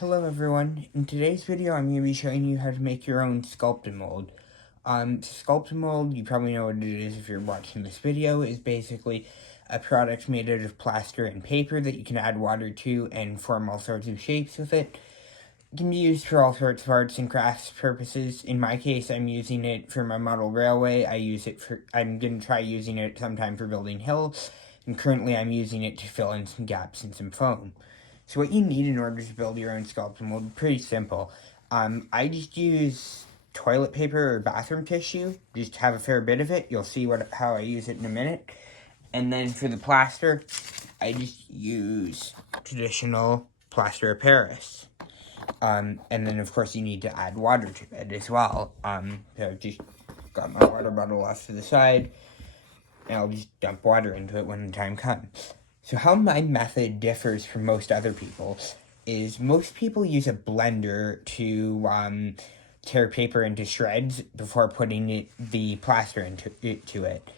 Hello everyone, in today's video I'm going to be showing you how to make your own Sculptamold. Sculptamold, you probably know what it is if you're watching this video, is basically a product made out of plaster and paper that you can add water to and form all sorts of shapes with it. It can be used for all sorts of arts and crafts purposes. In my case, I'm using it for my model railway. I'm going to try using it sometime for building hills, and currently I'm using it to fill in some gaps in some foam. So what you need in order to build your own Sculptamold, pretty simple. I just use toilet paper or bathroom tissue, just have a fair bit of it. You'll see how I use it in a minute. And then for the plaster, I just use traditional plaster of Paris. And then of course you need to add water to it as well. So I've just got my water bottle off to the side, and I'll just dump water into it when the time comes. So how my method differs from most other people is most people use a blender to tear paper into shreds before putting the plaster into it.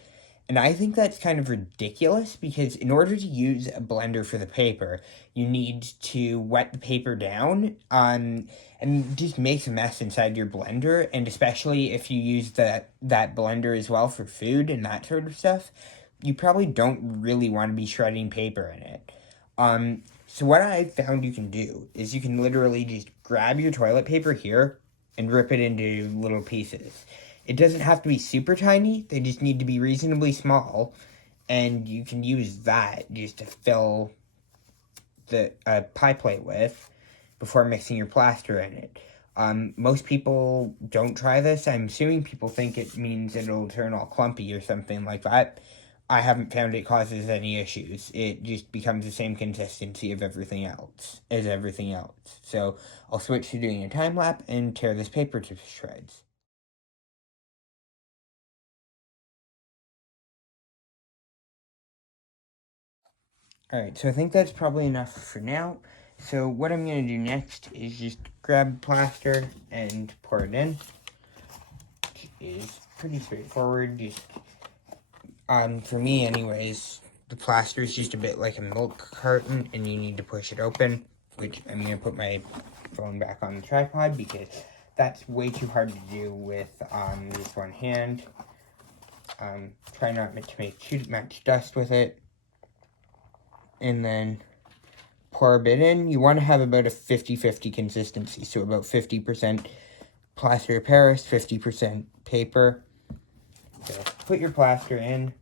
And I think that's kind of ridiculous because in order to use a blender for the paper, you need to wet the paper down and it just makes a mess inside your blender. And especially if you use that blender as well for food and that sort of stuff, you probably don't really want to be shredding paper in it. So what I found you can do is you can literally just grab your toilet paper here and rip it into little pieces. It doesn't have to be super tiny, they just need to be reasonably small, and you can use that just to fill the pie plate with before mixing your plaster in it. Most people don't try this. I'm assuming people think it means it'll turn all clumpy or something like that. I haven't found it causes any issues. It just becomes the same consistency of everything else. So I'll switch to doing a time lapse and tear this paper to shreds. Alright, so I think that's probably enough for now. So what I'm going to do next is just grab plaster and pour it in. Which is pretty straightforward. Just, for me anyways, the plaster is just a bit like a milk carton and you need to push it open. Which I'm going to put my phone back on the tripod because that's way too hard to do with this one hand. Try not to make too much dust with it. And then pour a bit in. You want to have about a 50-50 consistency, so about 50% plaster of Paris, 50% paper. So put your plaster in.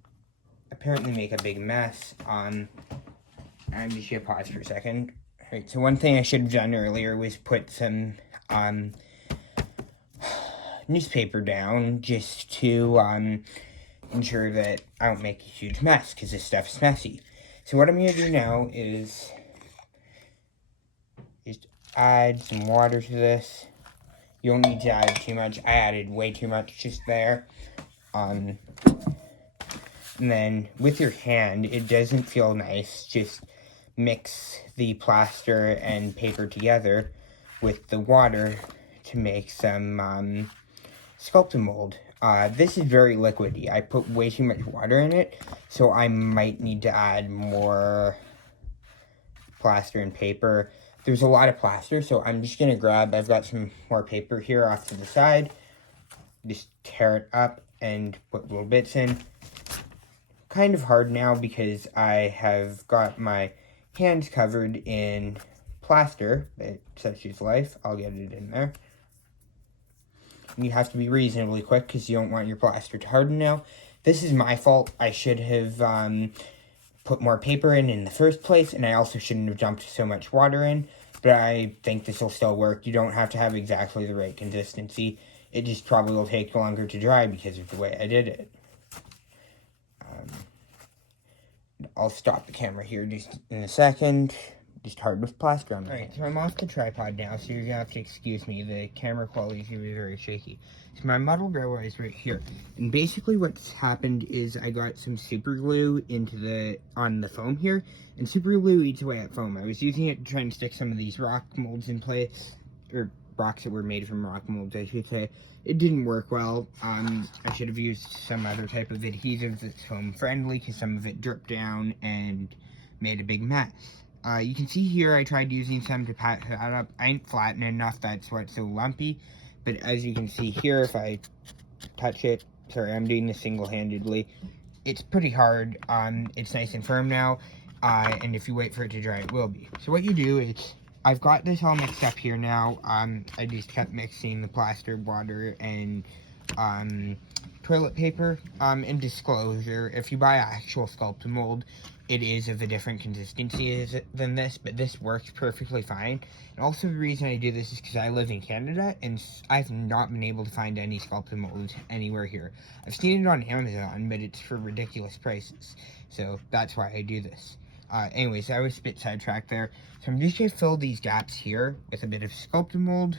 Apparently make a big mess. I'm just going to pause for a second. Alright, so one thing I should have done earlier was put some newspaper down just to ensure that I don't make a huge mess, because this stuff's messy. So what I'm going to do now is just add some water to this. You don't need to add too much. I added way too much just there. And then with your hand, it doesn't feel nice. Just mix the plaster and paper together with the water to make some Sculptamold. This is very liquidy. I put way too much water in it, so I might need to add more plaster and paper. There's a lot of plaster, so I'm just going to I've got some more paper here off to the side. Just tear it up and put little bits in. Kind of hard now because I have got my hands covered in plaster, but such is life. I'll get it in there. You have to be reasonably quick because you don't want your plaster to harden now. This is my fault. I should have put more paper in the first place, and I also shouldn't have dumped so much water in, but I think this will still work. You don't have to have exactly the right consistency. It just probably will take longer to dry because of the way I did it. I'll stop the camera here just in a second. Just hard with plaster on my hand. So I'm off the tripod now, so you're gonna have to excuse me. The camera quality is gonna be very shaky. So my model railway is right here. And basically what's happened is I got some super glue on the foam here, and super glue eats away at foam. I was using it to try and stick some of these rock molds in place, or rocks that were made from rock molds, I should say. It didn't work well. I should have used some other type of adhesive that's foam friendly, because some of it dripped down and made a big mess. You can see here I tried using some to pat that up. I ain't flattened enough, that's what's so lumpy. But as you can see here, if I touch it, sorry, I'm doing this single-handedly, it's pretty hard. It's nice and firm now, and if you wait for it to dry, it will be. So what you do is, I've got this all mixed up here now. I just kept mixing the plaster, water, and toilet paper. And disclosure, if you buy actual Sculptamold, it is of a different consistency than this, but this works perfectly fine. And also the reason I do this is because I live in Canada, and I've not been able to find any Sculptamold anywhere here. I've seen it on Amazon, but it's for ridiculous prices, so that's why I do this. Anyways, I was a bit sidetracked there, so I'm just going to fill these gaps here with a bit of Sculptamold.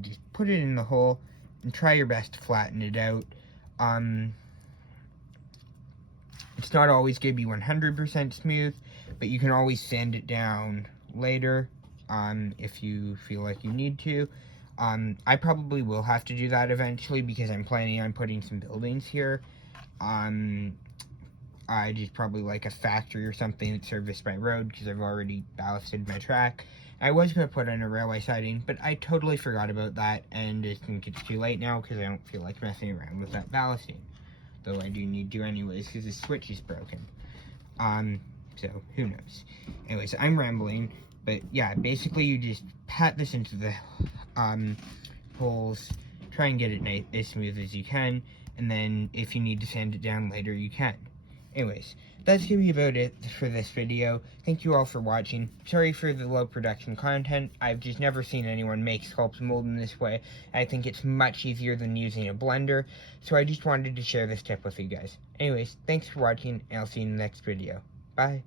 Just put it in the hole, and try your best to flatten it out. It's not always going to be 100% smooth, but you can always sand it down later, if you feel like you need to. I probably will have to do that eventually, because I'm planning on putting some buildings here. I just probably like a factory or something that serviced my road, because I've already ballasted my track. I was going to put in a railway siding, but I totally forgot about that, and I think it's too late now, because I don't feel like messing around with that ballasting. Though I do need to anyways, because the switch is broken. So who knows. Anyways, I'm rambling, but yeah, basically you just pat this into the holes, try and get it nice, as smooth as you can, and then if you need to sand it down later, you can. Anyways, that's going to be about it for this video. Thank you all for watching. Sorry for the low production content. I've just never seen anyone make Sculptamold in this way. I think it's much easier than using a blender, so I just wanted to share this tip with you guys. Anyways, thanks for watching, and I'll see you in the next video. Bye.